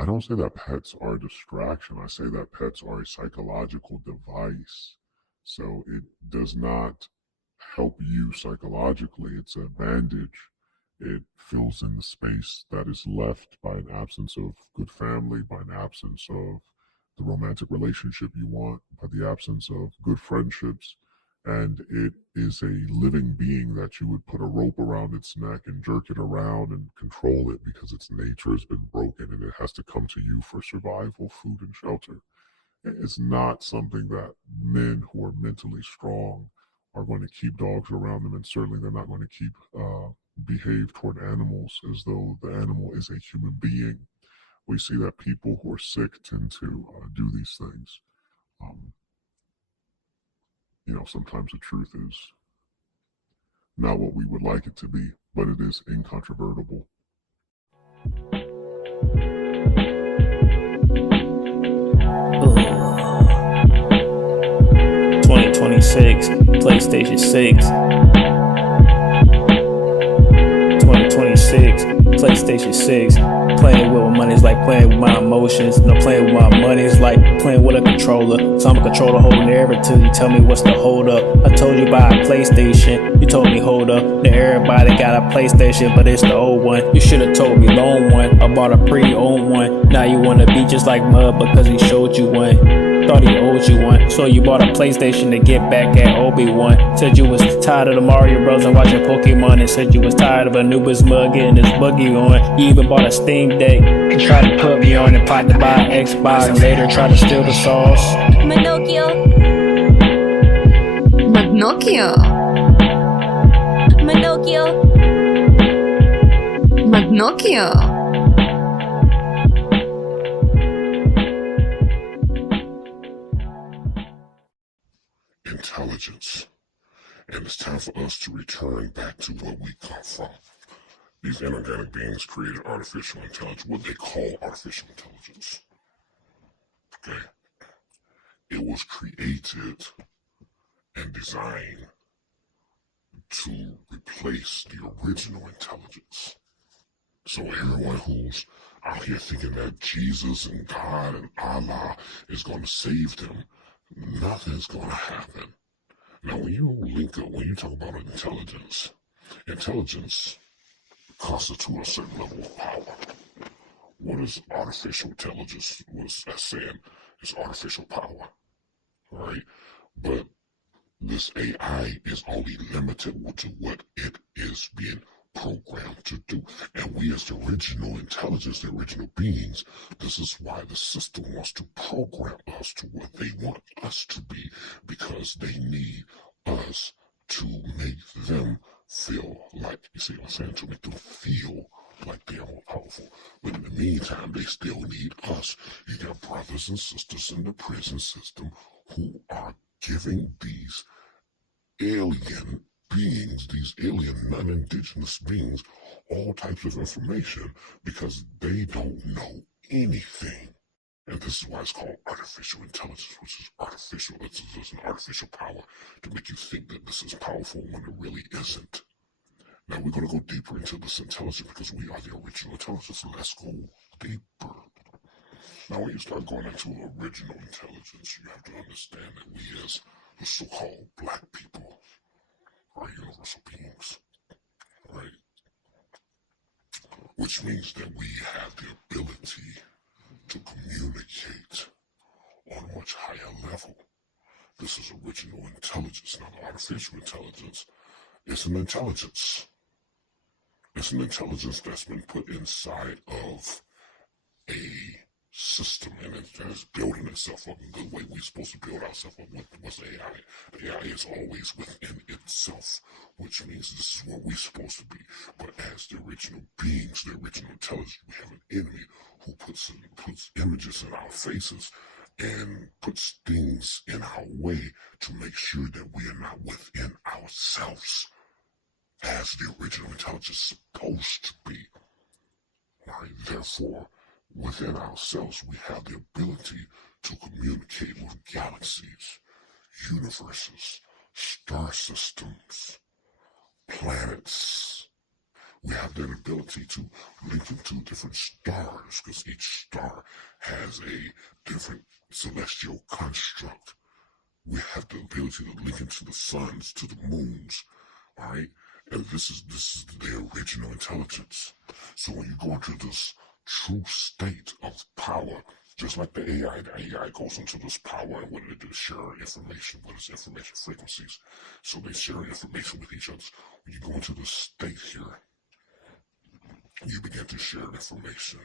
I don't say that pets are a distraction. I say that pets are a psychological device. So it does not help you psychologically. It's a bandage. It fills in the space that is left by an absence of good family, by an absence of the romantic relationship you want, by the absence of good friendships. And it is a living being that you would put a rope around its neck and jerk it around and control it because its nature has been broken and it has to come to you for survival, food, and shelter. It's not something that men who are mentally strong are going to keep dogs around them, and certainly they're not going to keep behave toward animals as though the animal is a human being. We see that people who are sick tend to do these things. Um, sometimes the truth is not what we would like it to be, but it is incontrovertible. 2026, PlayStation 6. 2026, PlayStation 6. Playing with my money is like playing with my emotions. No, playing with my money is like playing with a controller. So I'm a controller holding there until you tell me what's the hold up. I told you buy a PlayStation, you told me hold up. Now everybody got a PlayStation, but it's the old one. You should have told me loan one. I bought a pre-owned one. Now you wanna be just like Mud because he showed you one. Thought he owed you one, so you bought a PlayStation to get back at Obi-Wan. Said you was tired of the Mario Bros. And watching Pokemon, and said you was tired of Anubis Mud getting his buggy on. You even bought a Steam Deck to try to put me on and pot to buy an Xbox and later try to steal the sauce. Manokio. Magnocchio. Manokio. Magnocchio. Intelligence. And it's time for us to return back to where we come from. These inorganic beings created artificial intelligence, what they call artificial intelligence. Okay? It was created and designed to replace the original intelligence. So everyone who's out here thinking that Jesus and God and Allah is going to save them, nothing's going to happen. Now, when you talk about intelligence constitutes a certain level of power. What is artificial intelligence was saying is artificial power, right? But this AI is only limited to what it is being programmed to do. And we as the original intelligence, the original beings, this is why the system wants to program us to what they want us to be, because they need us to make them feel like, you see what I'm saying, to make them feel like they're more powerful. But in the meantime, they still need us. You got brothers and sisters in the prison system who are giving these alien beings, these alien non-indigenous beings, all types of information because they don't know anything. And this is why it's called artificial intelligence, which is artificial. It's an artificial power to make you think that this is powerful when it really isn't. Now we're going to go deeper into this intelligence because we are the original intelligence. Let's go deeper. Now when you start going into original intelligence, you have to understand that we as the so-called black people are universal beings, right? Which means that we have the ability to communicate on a much higher level. This is original intelligence. Now, the artificial intelligence is an intelligence. It's an intelligence that's been put inside of a system, and it is building itself up in a good way. We're supposed to build ourselves up with what's AI. The AI is always within itself, which means this is where we're supposed to be. But as the original beings, the original intelligence, we have an enemy who puts images in our faces and puts things in our way to make sure that we are not within ourselves as the original intelligence is supposed to be. Right? Therefore, within ourselves, we have the ability to communicate with galaxies, universes, star systems, planets. We have that ability to link into different stars because each star has a different celestial construct. We have the ability to link into the suns, to the moons, all right? And this is the original intelligence. So when you go into this true state of power, just like the AI goes into this power, and when they do share information, what is information frequencies? So they share information with each other. When you go into this state here, you begin to share information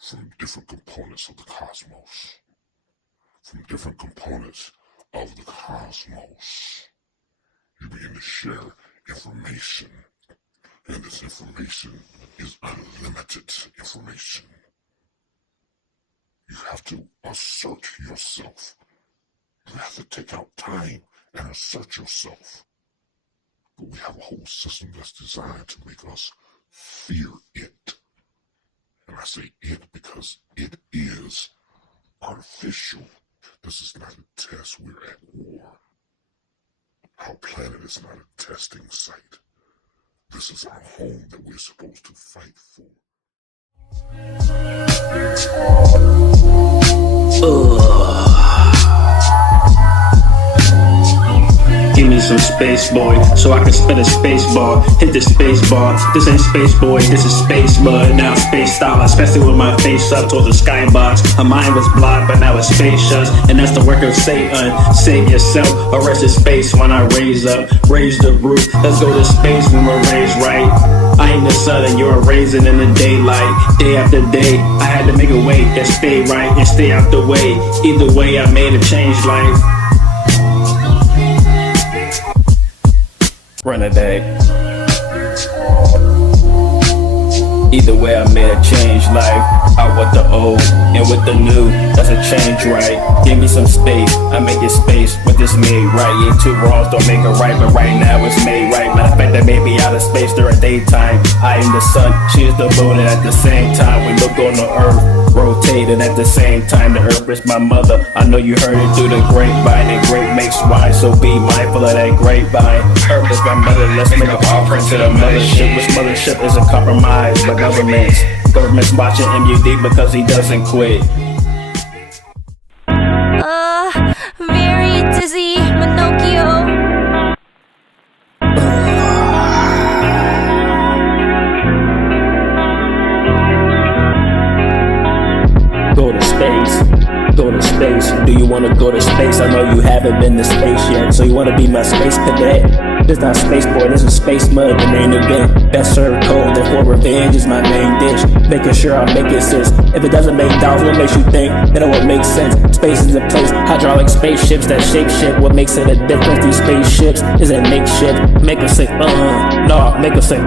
from different components of the cosmos. From different components of the cosmos. You begin to share information. And this information is unlimited information. You have to assert yourself. You have to take out time and assert yourself. But we have a whole system that's designed to make us fear it. And I say it because it is artificial. This is not a test. We're at war. Our planet is not a testing site. This is our home that we're supposed to fight for. Give me some space, boy, so I can spin a space ball. Hit the space bar. This ain't space, boy, this is space mud. Now space style, especially with my face up towards the skybox. My mind was blocked, but now it's spacious, and that's the work of Satan. Save yourself, or rest in space when I raise up. Raise the roof, let's go to space when we're raised right. I ain't the sun and you're raising in the daylight. Day after day, I had to make a way and stay right and stay out the way. Either way, I made a change life. Run a day. Either way, I made a change life. Out with the old and with the new, that's a change, right? Give me some space, I make it space with this made right. Yeah, two wrongs don't make it right, but right now it's made right. Matter of fact, that may be out of space during daytime. I am the sun, she is the moon, and at the same time, we look on the earth, rotating at the same time. The earth is my mother. I know you heard it through the grapevine, and grape makes wine, so be mindful of that grapevine. Earth is my mother, let's make an offering to the mothership, which mothership is a compromise by governments. Government's watching MUD because he doesn't quit. Very dizzy, Pinocchio. Go to space. Go to space. Do you want to go to space? I know you haven't been to space yet, so you want to be my space cadet. This not space boy, this is space mud, the main event. Best served cold, therefore revenge is my main dish. Making sure I make it sense. If it doesn't make dollars, what makes you think that it would make sense? Space is a place, hydraulic spaceships that shape shit. What makes it a difference? These spaceships is a makeshift. Make us say, no, make us say,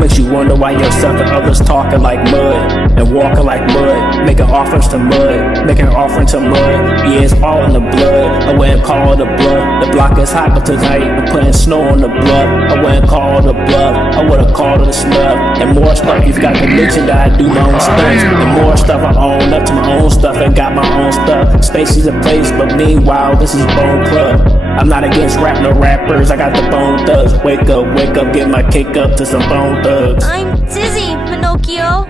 Makes you wonder why yourself and others talking like mud and walking like mud. Making offerings to mud, making an offering to mud. Yeah, it's all in the blood. I wouldn't call it the blood. The block is hot, but tonight I'm putting snow on the blood. I wouldn't call it a blood. I would've called it a snub. And more stuff, you've got conviction that I do my own stuff. And more stuff, I own up to my own stuff and got my own stuff. Space is a place, but meanwhile, this is Bone Club. I'm not against rap, no rappers, I got the Bone Thugs. Wake up, get my cake up to some Bone Thugs. I'm dizzy, Pinocchio.